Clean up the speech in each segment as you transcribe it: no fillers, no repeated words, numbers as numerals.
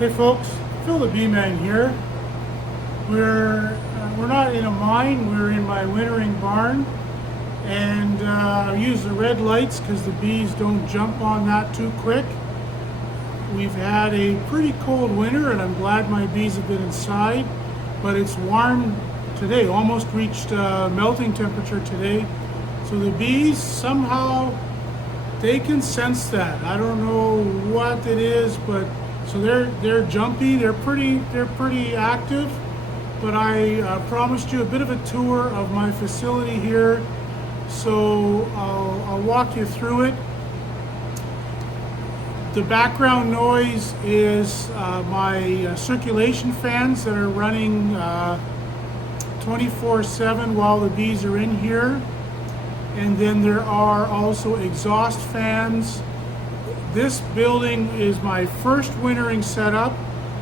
Hey folks, Phil the Bee Man here. We're not in a mine. We're in my wintering barn, and I use the red lights because the bees don't jump on that too quick. We've had a pretty cold winter, and I'm glad my bees have been inside. But it's warm today, almost reached melting temperature today. So the bees somehow they can sense that. I don't know what it is, but so they're jumpy. They're pretty active. But I promised you a bit of a tour of my facility here, so I'll walk you through it. The background noise is my circulation fans that are running 24/7 while the bees are in here. And then there are also exhaust fans. This building is my first wintering setup.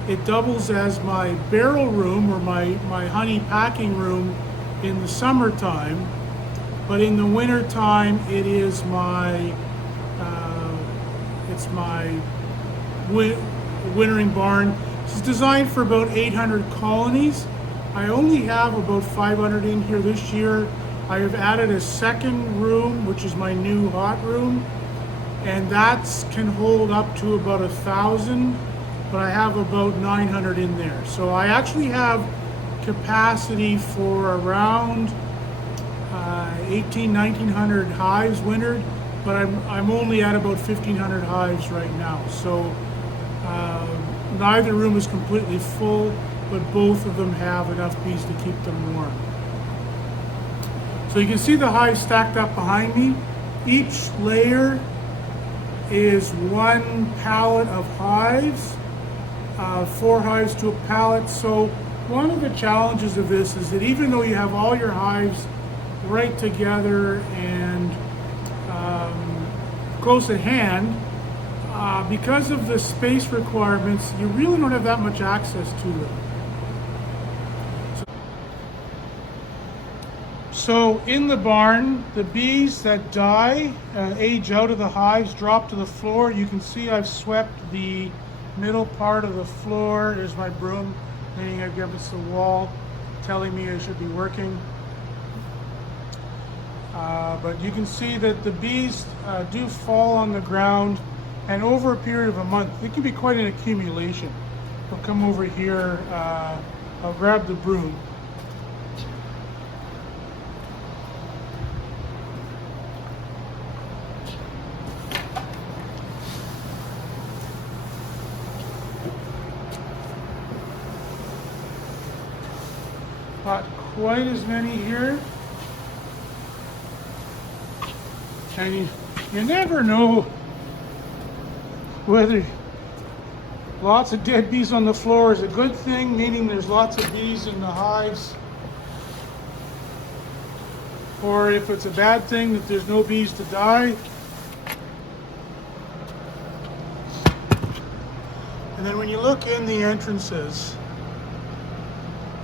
It doubles as my barrel room or my honey packing room in the summertime. But in the wintertime, it is it's my wintering barn. It's designed for about 800 colonies. I only have about 500 in here this year. I have added a second room, which is my new hot room, and that can hold up to about 1,000, but I have about 900 in there. So I actually have capacity for around 1900 hives wintered, but I'm only at about 1,500 hives right now. So neither room is completely full, but both of them have enough bees to keep them warm. So you can see the hives stacked up behind me. Each layer is one pallet of hives, 4 hives to a pallet. So one of the challenges of this is that even though you have all your hives right together and close at hand, because of the space requirements, you really don't have that much access to them. So in the barn, the bees that die, age out of the hives, drop to the floor. You can see I've swept the middle part of the floor. There's my broom leaning against the wall, telling me I should be working. But you can see that the bees do fall on the ground, and over a period of a month, it can be quite an accumulation. I'll come over here, I'll grab the broom. Not quite as many here. And you never know whether lots of dead bees on the floor is a good thing, meaning there's lots of bees in the hives, or if it's a bad thing that there's no bees to die. And then when you look in the entrances,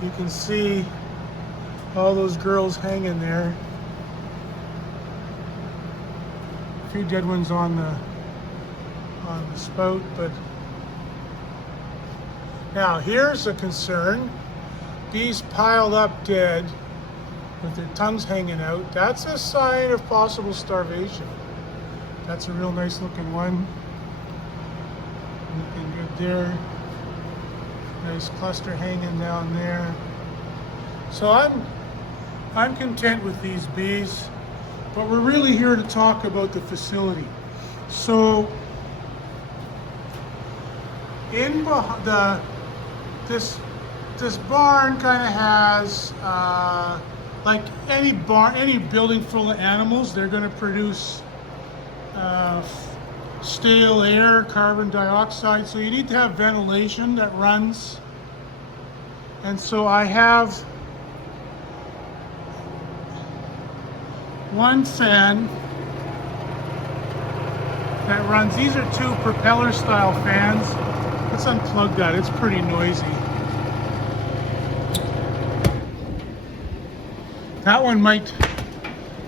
you can see all those girls hanging there. A few dead ones on the spout, but now here's a concern. Bees piled up dead with their tongues hanging out. That's a sign of possible starvation. That's a real nice looking one. Looking good there. Nice cluster hanging down there. So I'm content with these bees, but we're really here to talk about the facility. So in this barn kind of has like any barn, any building full of animals, they're going to produce stale air, carbon dioxide. So you need to have ventilation that runs. And so I have one fan that runs. These are 2 propeller style fans. Let's unplug that, it's pretty noisy.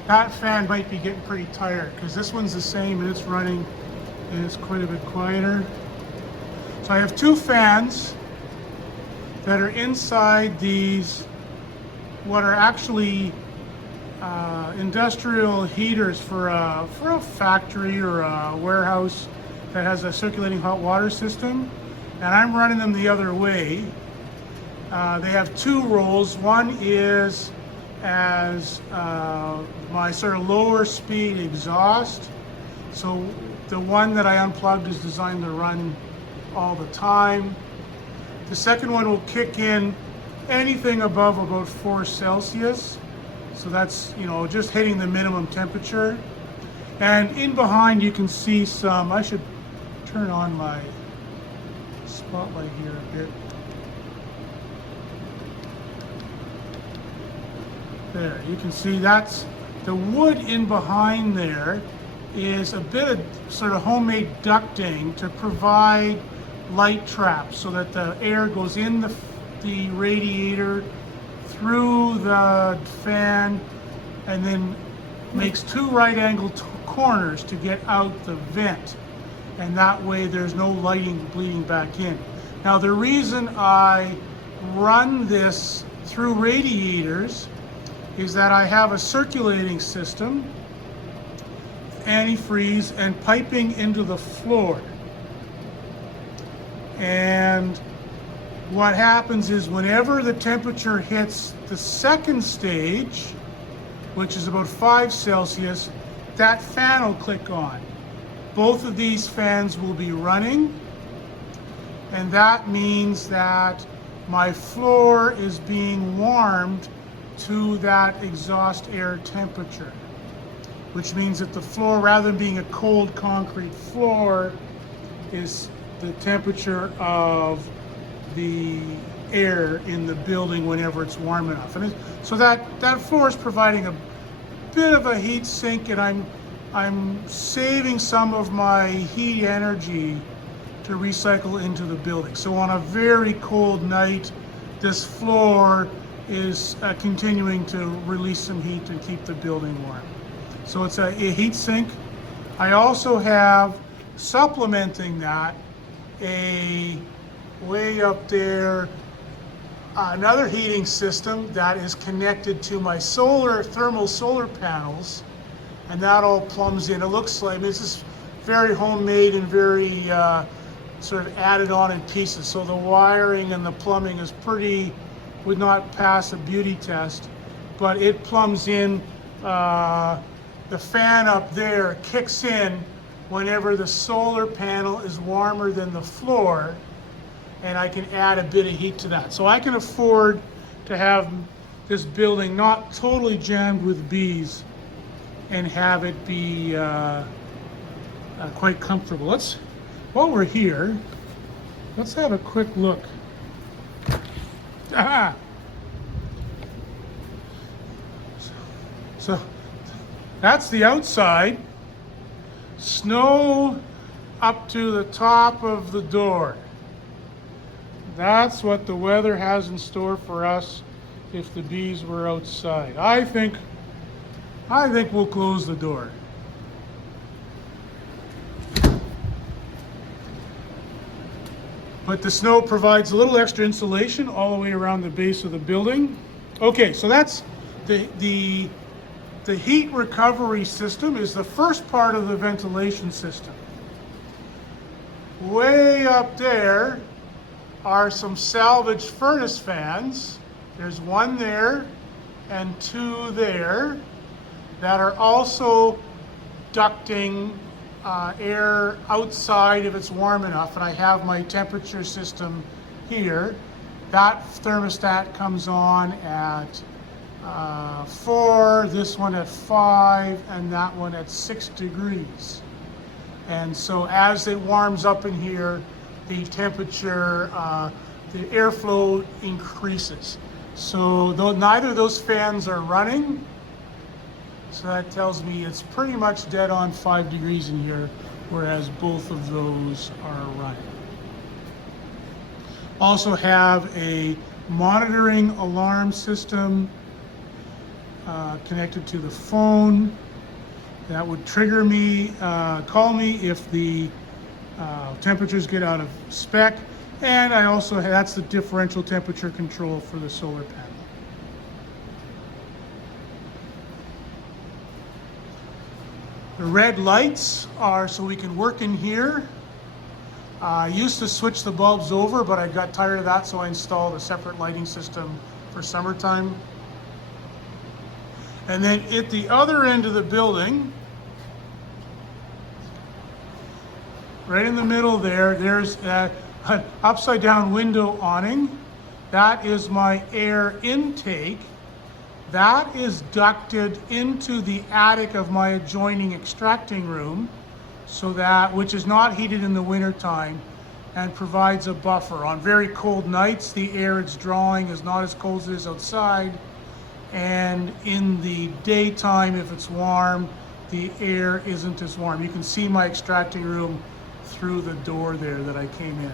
That fan might be getting pretty tired because this one's the same and it's running and it's quite a bit quieter. So I have two fans that are inside these, what are actually industrial heaters for a factory or a warehouse that has a circulating hot water system, and I'm running them the other way. They have two roles. One is as my sort of lower speed exhaust. So the one that I unplugged is designed to run all the time. The second one will kick in anything above about 4 Celsius. So that's, you know, just hitting the minimum temperature. And in behind you can see some, I should turn on my spotlight here a bit. There, you can see that's the wood in behind there is a bit of sort of homemade ducting to provide light traps so that the air goes in the radiator through the fan and then makes two right angled corners to get out the vent, and that way there's no lighting bleeding back in. Now the reason I run this through radiators is that I have a circulating system, antifreeze, and piping into the floor. And what happens is whenever the temperature hits the second stage, which is about 5 Celsius, that fan will click on. Both of these fans will be running, and that means that my floor is being warmed to that exhaust air temperature, which means that the floor, rather than being a cold concrete floor, is the temperature of the air in the building whenever it's warm enough. And so that floor is providing a bit of a heat sink, and I'm saving some of my heat energy to recycle into the building. So on a very cold night, this floor is continuing to release some heat and keep the building warm. So it's a heat sink. I also have, supplementing that, a way up there, another heating system that is connected to my thermal solar panels, and that all plumbs in. It looks like, this is very homemade and very sort of added on in pieces. So the wiring and the plumbing is would not pass a beauty test, but it plumbs in. The fan up there kicks in whenever the solar panel is warmer than the floor, and I can add a bit of heat to that. So I can afford to have this building not totally jammed with bees and have it be quite comfortable. While we're here, let's have a quick look. Aha! So that's the outside. Snow up to the top of the door. That's what the weather has in store for us if the bees were outside. I think we'll close the door. But the snow provides a little extra insulation all the way around the base of the building. Okay, so that's the heat recovery system is the first part of the ventilation system. Way up there are some salvage furnace fans. There's one there and two there that are also ducting air outside if it's warm enough, and I have my temperature system here. That thermostat comes on at 4, this one at 5, and that one at 6 degrees. And so as it warms up in here, the temperature, the airflow increases. So though neither of those fans are running, so that tells me it's pretty much dead on 5 degrees in here, whereas both of those are running. Also have a monitoring alarm system connected to the phone that would trigger me, call me if the temperatures get out of spec, and I also that's the differential temperature control for the solar panel. The red lights are so we can work in here. I used to switch the bulbs over, but I got tired of that, so I installed a separate lighting system for summertime. And then at the other end of the building, right in the middle there, there's an upside down window awning. That is my air intake. That is ducted into the attic of my adjoining extracting room, so that, which is not heated in the winter time, and provides a buffer. On very cold nights, the air it's drawing is not as cold as it is outside, and in the daytime, if it's warm, the air isn't as warm. You can see my extracting room through the door there that I came in.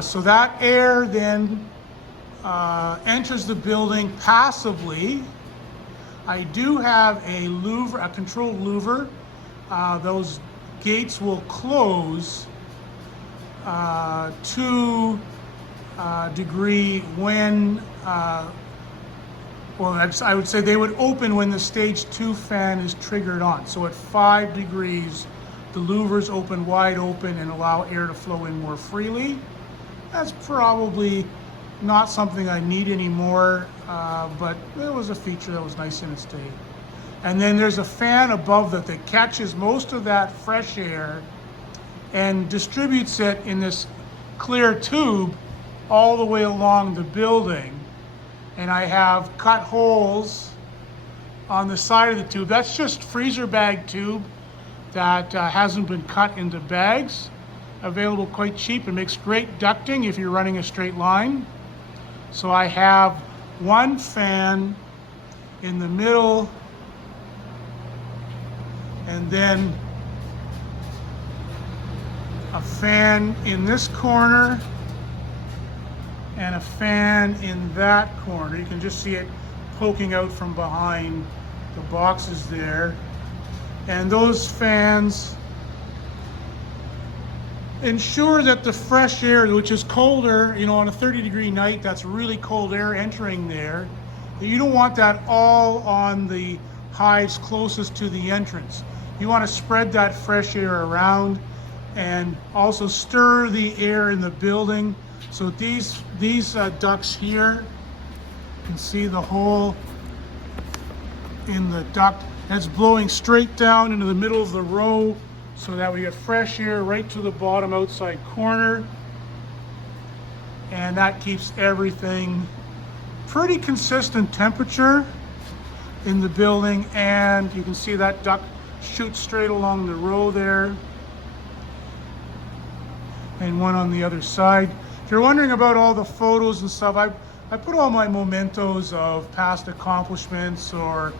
So that air then enters the building passively. I do have a louver, a controlled louver. Those gates will close to degree when, well, I would say they would open when the stage 2 fan is triggered on. So at 5 degrees, the louvers open wide open and allow air to flow in more freely. That's probably not something I need anymore, but it was a feature that was nice in its day. And then there's a fan above that catches most of that fresh air and distributes it in this clear tube all the way along the building. And I have cut holes on the side of the tube. That's just freezer bag tube that hasn't been cut into bags. Available quite cheap and makes great ducting if you're running a straight line. So I have one fan in the middle, and then a fan in this corner and a fan in that corner. You can just see it poking out from behind the boxes there. And those fans ensure that the fresh air, which is colder, you know, on a 30-degree night, that's really cold air entering there. You don't want that all on the hives closest to the entrance. You want to spread that fresh air around and also stir the air in the building. So these ducts here, you can see the hole in the duct. That's blowing straight down into the middle of the row, so that we get fresh air right to the bottom outside corner. And that keeps everything pretty consistent temperature in the building. And you can see that duct shoots straight along the row there. And one on the other side. If you're wondering about all the photos and stuff, I put all my mementos of past accomplishments or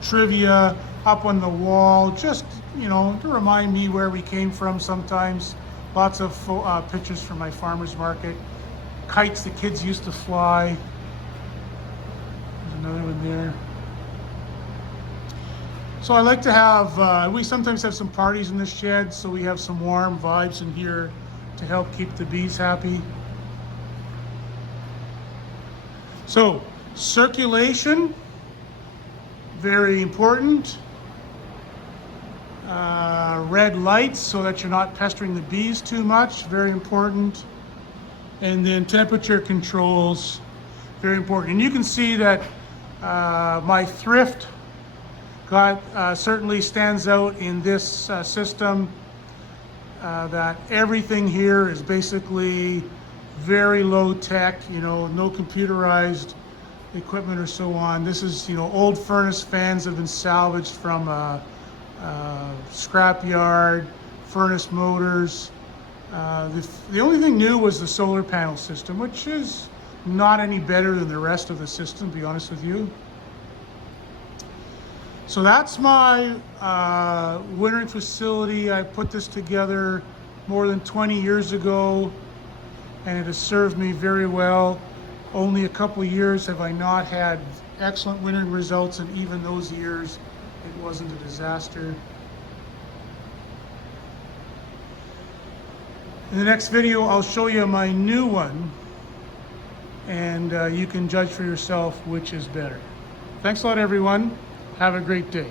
trivia up on the wall, just, you know, to remind me where we came from sometimes. Lots of pictures from my farmer's market. Kites the kids used to fly. There's another one there. So I like to have, we sometimes have some parties in the shed, so we have some warm vibes in here to help keep the bees happy. So, circulation, very important. Red lights so that you're not pestering the bees too much, very important. And then temperature controls, very important. And you can see that my thrift certainly stands out in this system, that everything here is basically very low tech, you know, no computerized equipment or so on. This is, you know, old furnace fans have been salvaged from a scrapyard, furnace motors. The only thing new was the solar panel system, which is not any better than the rest of the system, to be honest with you. So that's my wintering facility. I put this together more than 20 years ago, and it has served me very well. Only a couple of years have I not had excellent wintering results, and even those years, it wasn't a disaster. In the next video, I'll show you my new one, and you can judge for yourself which is better. Thanks a lot, everyone. Have a great day.